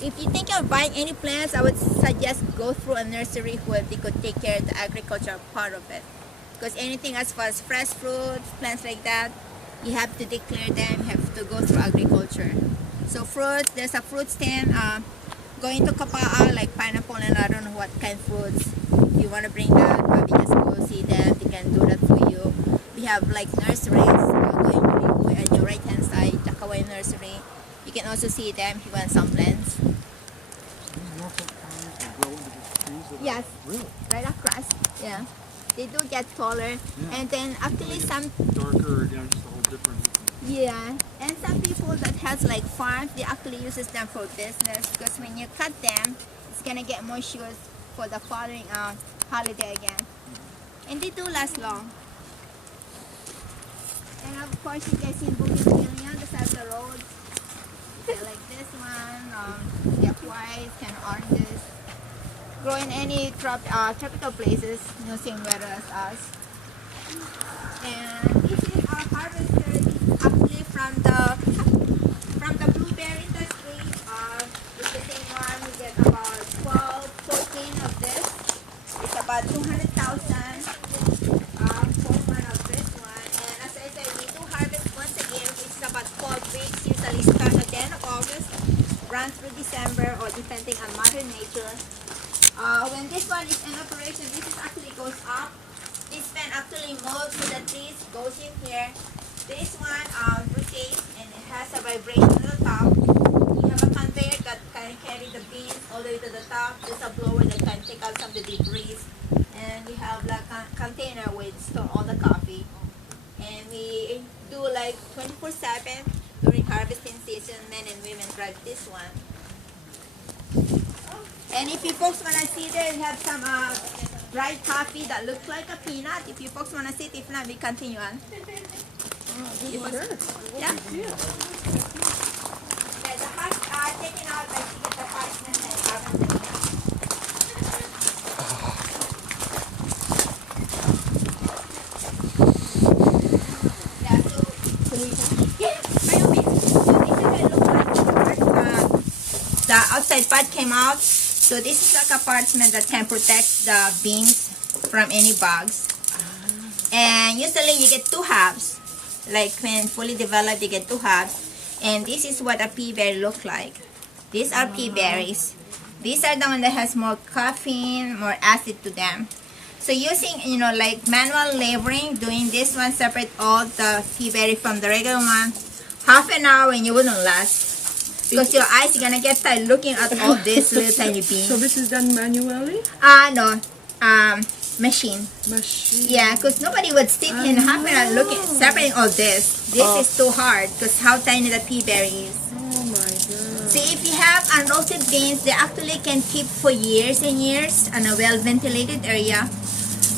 if you think of buying any plants, I would suggest go through a nursery where they could take care of the agricultural part of it. Because anything as far as fresh fruits, plants like that, you have to declare them, you have to go through agriculture. So fruits, there's a fruit stand going to Kauai, like pineapple and I don't know what kind of fruits. If you want to bring that, probably just go see them, they can do that for you. We have like nurseries going to be on your right hand side, the Kauai nursery. You can also see them if you want some plants. Yes, Really? right across. Yeah, they do get taller, and then actually some Darker, again, just a whole different. yeah, and some people that has like farms, they actually uses them for business because when you cut them, it's gonna get moisture for the following holiday again, and they do last long. And of course, you guys see bougainvillea on the side of the road. Yeah, like this one, yeah, white and oranges. Grow in any tropical places, same weather as us. And this is our harvester. This is actually from the blueberry industry. It's the same one. We get about 12, 14 of this. It's about 200,000 for one of this one. And as I said, we do harvest once a year, which is about 12 weeks. Usually start at the end of August, run through December, or depending on Mother Nature. When this one is in operation, this is actually goes up. This fan actually moves with the trees, goes in here. This one rotates and it has a vibration at the top. You have a conveyor that can carry the beans all the way to the top. There's a blower that can take out some of the debris. And we have like a container with store all the coffee. And we do like 24/7 during harvesting season. Men and women drive this one. And if you folks want to see there, we have some dried coffee that looks like a peanut. If you folks want to sit, if not, we continue on. You folks- yeah? Yeah, the husk are taken out like to get the parchment and carbon. Yeah, so, yeah, by all means. So this is what it looks like. The outside part came out. So this is like a parchment that can protect the beans from any bugs. And usually you get two halves. Like when fully developed, you get two halves. And this is what a pea berry look like. These are pea berries. These are the one that has more caffeine, more acid to them. So using, like manual laboring, doing this one, separate all the pea berry from the regular one, half an hour and you wouldn't last. Because your eyes are gonna get tired looking at all these little tiny beans. So this is done manually? No, machine. Machine. Yeah, because nobody would sit in half an hour looking, separating all this. This is too hard because how tiny the pea berry is. Oh my god. See, if you have unroasted beans, they actually can keep for years and years in a well-ventilated area.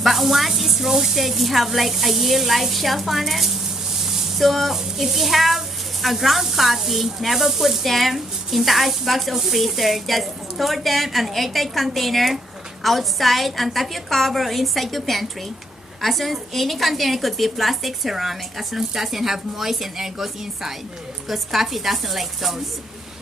But once it's roasted, you have like a year life shelf on it. So if you have a ground coffee, never put them in the icebox or freezer. Just store them in an airtight container outside on top of your cover or inside your pantry. As long as any container could be plastic, ceramic, as long as it doesn't have moist and air goes inside, because coffee doesn't like those.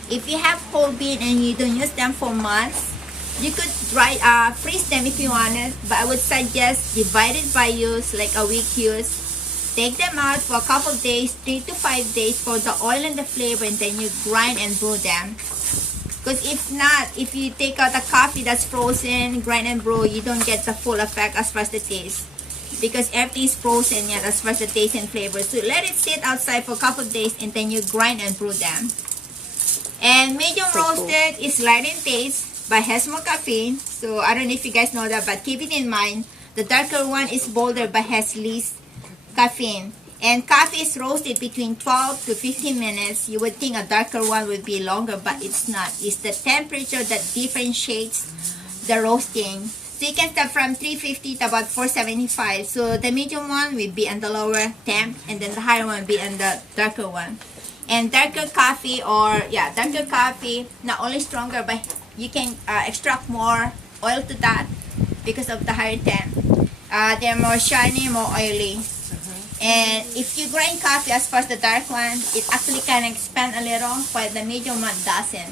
If you have whole bean and you don't use them for months, you could freeze them if you wanted, but I would suggest divide it by use, like a week use. Take them out for a couple of days, 3 to 5 days for the oil and the flavor, and then you grind and brew them. Because if not, if you take out the coffee that's frozen, grind and brew, you don't get the full effect as far as the taste. Because everything is frozen yet as far as the taste and flavor. So let it sit outside for a couple of days and then you grind and brew them. And medium roasted is light in taste but has more caffeine. So I don't know if you guys know that, but keep it in mind. The darker one is bolder but has least caffeine. And coffee is roasted between 12 to 15 minutes. You would think a darker one would be longer, but it's not. It's the temperature that differentiates the roasting. So you can start from 350 to about 475. So the medium one will be on the lower temp, and then the higher one will be on the darker one. And darker coffee, darker coffee, not only stronger, but you can extract more oil to that because of the higher temp. They're more shiny, more oily. And if you grind coffee as far as the dark one, it actually can expand a little, while the medium one doesn't.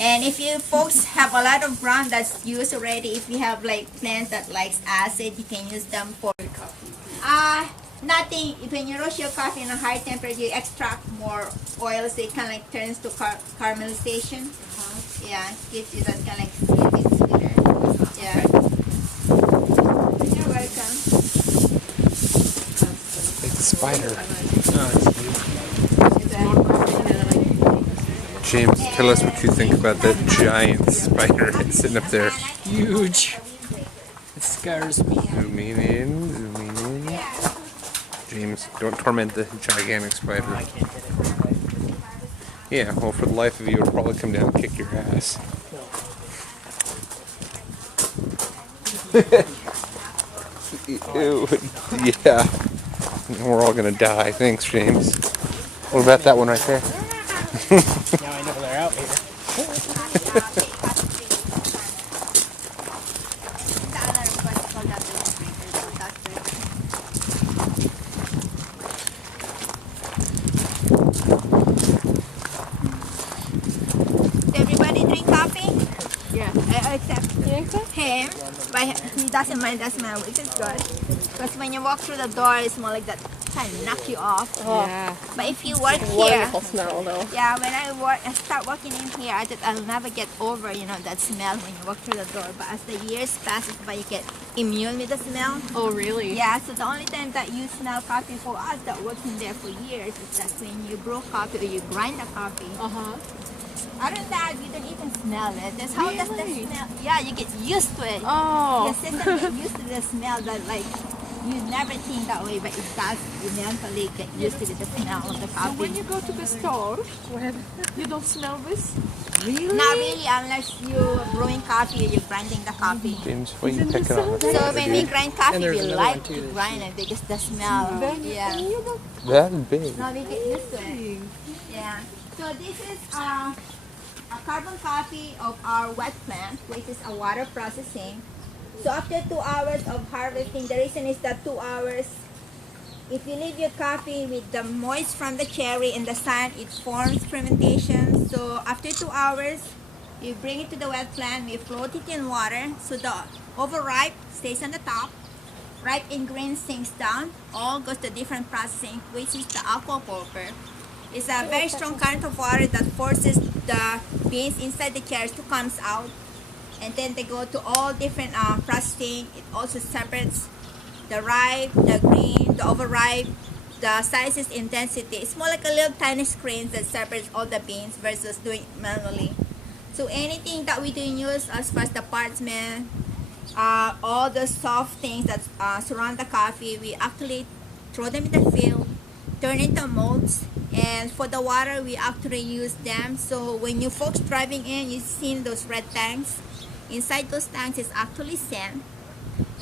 And if you folks have a lot of ground that's used already, if you have like plants that likes acid, you can use them for nothing. When you roast your coffee in a high temperature, you extract more oil, so it kind of like turns to caramelization. Yeah, gives you that kind of like sweeter. Yeah. You're welcome. Big spider. Is James, tell us what you think about that giant spider sitting up there. Huge. It scares me. Zooming in, zooming in. James, don't torment the gigantic spider. I can't get it. Yeah, well, for the life of you, it'll probably come down and kick your ass. Ew, yeah. We're all gonna die. Thanks, James. What about that one right there? Now I know they're out here. everybody drink coffee? Yeah. Except him, but he doesn't mind the smell, which is good. Because when you walk through the door, it's more like that kind of knock you off. Yeah. But if you work here, Wonderful smell though. yeah, when I start working in here, I'll never get over, that smell when you walk through the door. But as the years passes by, you get immune with the smell. Oh really? Yeah, so the only time that you smell coffee for us that working there for years is that when you brew coffee or you grind the coffee. Uh-huh. Other than that, you don't even smell it. That's how does the Really? smell? Yeah, you get used to it. Oh. Your system get used to the smell that like you never think that way, but it does. You mentally get used to the smell of the So coffee. when you go to the store, you don't smell this? Really? Not really, unless you're brewing coffee or you're grinding the coffee. James, what are you picking on? So when we grind coffee, And there's we another like one, too, to that's grind it because the smell. Yeah. That is big. No, we get used to it. Yeah. So this is a carbon copy of our wet plant, which is a water processing. So after 2 hours of harvesting, the reason is that 2 hours, if you leave your coffee with the moist from the cherry in the sun, it forms fermentation. So after 2 hours, you bring it to the wet plant, we float it in water, so the overripe stays on the top, ripe and green sinks down, all goes to different processing, which is the aqua pulper. It's a very strong current of water that forces the beans inside the cherries to come out, and then they go to all different processing. It also separates the ripe, the green, the overripe, the sizes, intensity. It's more like a little tiny screen that separates all the beans versus doing it manually. So anything that we do use as far as the parchment, all the soft things that surround the coffee, we actually throw them in the field, turn into molds, and for the water we actually use them. So when you folks driving in, you've seen those red tanks. Inside those tanks is actually sand,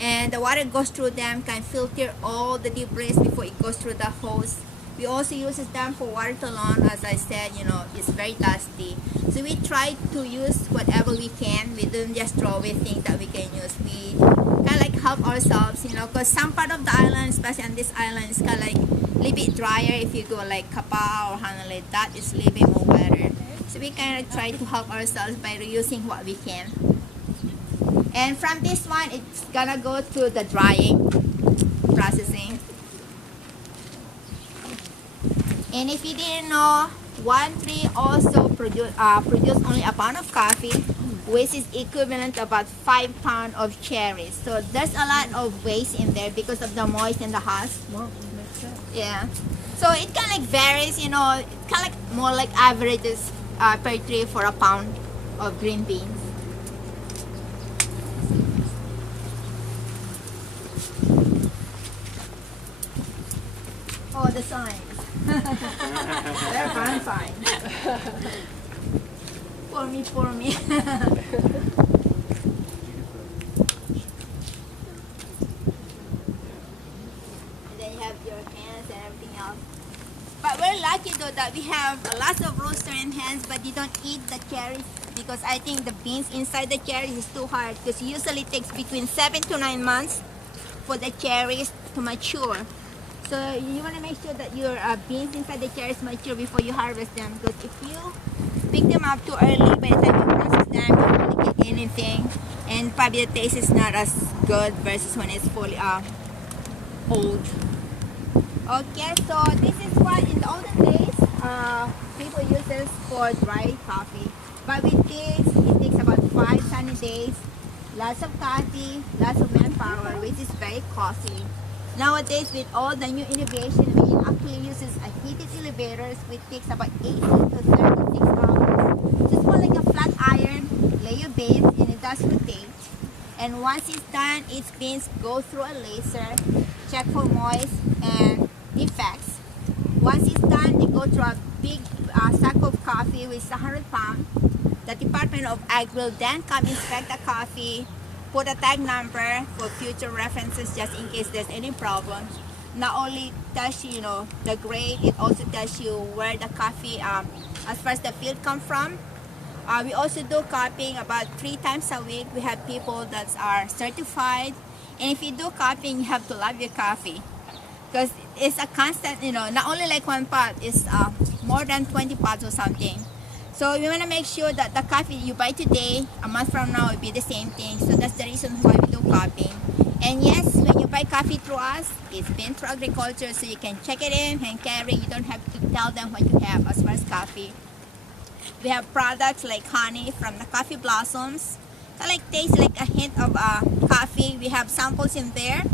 and the water goes through them, can filter all the debris before it goes through the hose. We also use them for water to lawn. As I said, it's very dusty, so we try to use whatever we can. We don't just throw away things that we can use. We kind of like help ourselves, because some part of the island, especially on this island, is kind of like a little bit drier. If you go like Kauai or Hanalei, that is a little bit more wetter. So we kind of try to help ourselves by reusing what we can. And from this one, it's gonna go to the drying processing. And if you didn't know, one tree also produce only a pound of coffee, which is equivalent to about 5 pounds of cherries. So there's a lot of waste in there because of the moist and the husk. Yeah. So it kind of like varies, it's kind of like more like averages per tree for a pound of green beans. Oh, the signs. They're fine, fine. For me, for me. And then you have your hands and everything else. But we're lucky though that we have lots of roaster in hands, but you don't eat the cherries because I think the beans inside the cherries is too hard, because usually it takes between 7 to 9 months for the cherries to mature. So you want to make sure that your beans inside the cherries mature before you harvest them, because if you pick them up too early, by the time you process them, you won't get anything. And probably the taste is not as good versus when it's fully old. Okay, so this is what in the olden days people use this for dry coffee. But with this, it takes about 5 sunny days, lots of coffee, lots of manpower, which is very costly. Nowadays, with all the new innovation, we actually uses a heated elevators, which takes about 18 to 36 hours. Just more like a flat iron, lay your beans, and it does rotate. And once it's done, each beans go through a laser, check for moist and defects. Once it's done, they go through a big sack of coffee, which is 100 pounds. The Department of Ag will then come inspect the coffee, put a tag number for future references just in case there's any problems. Not only tells you, the grade, it also tells you where the coffee, as far as the field come from. We also do copying about 3 times a week. We have people that are certified. And if you do copying, you have to love your coffee. Because it's a constant, not only like one pot, it's more than 20 pots or something. So we want to make sure that the coffee you buy today, a month from now, will be the same thing. So that's the reason why we do copying. And yes, when you buy coffee through us, it's been through agriculture, so you can check it in and carry. You don't have to tell them what you have as far as coffee. We have products like honey from the coffee blossoms. That tastes like a hint of coffee. We have samples in there.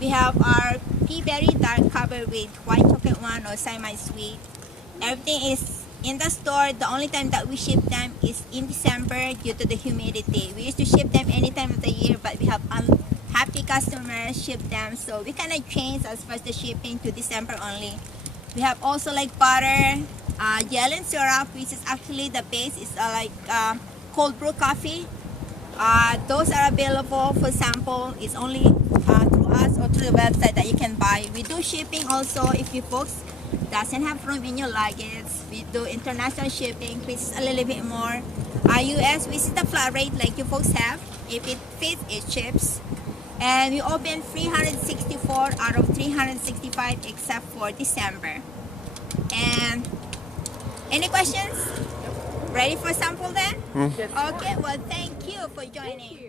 We have our pea berry dark covered with white chocolate one or semi-sweet. Everything is in the store. The only time that we ship them is in December due to the humidity. We used to ship them any time of the year, but we have unhappy customers ship them. So we kind of changed as far as the shipping to December only. We have also like butter, gel and syrup, which is actually the base is cold brew coffee. Those are available for sample. It's only through us or through the website that you can buy. We do shipping also if you folks doesn't have room in your luggage. We do international shipping, which is a little bit more. US, which is the flat rate like you folks have. If it fits, it ships. And we open 364 out of 365 except for December. And any questions? Ready for sample then? Yes. Okay, well thank you for joining.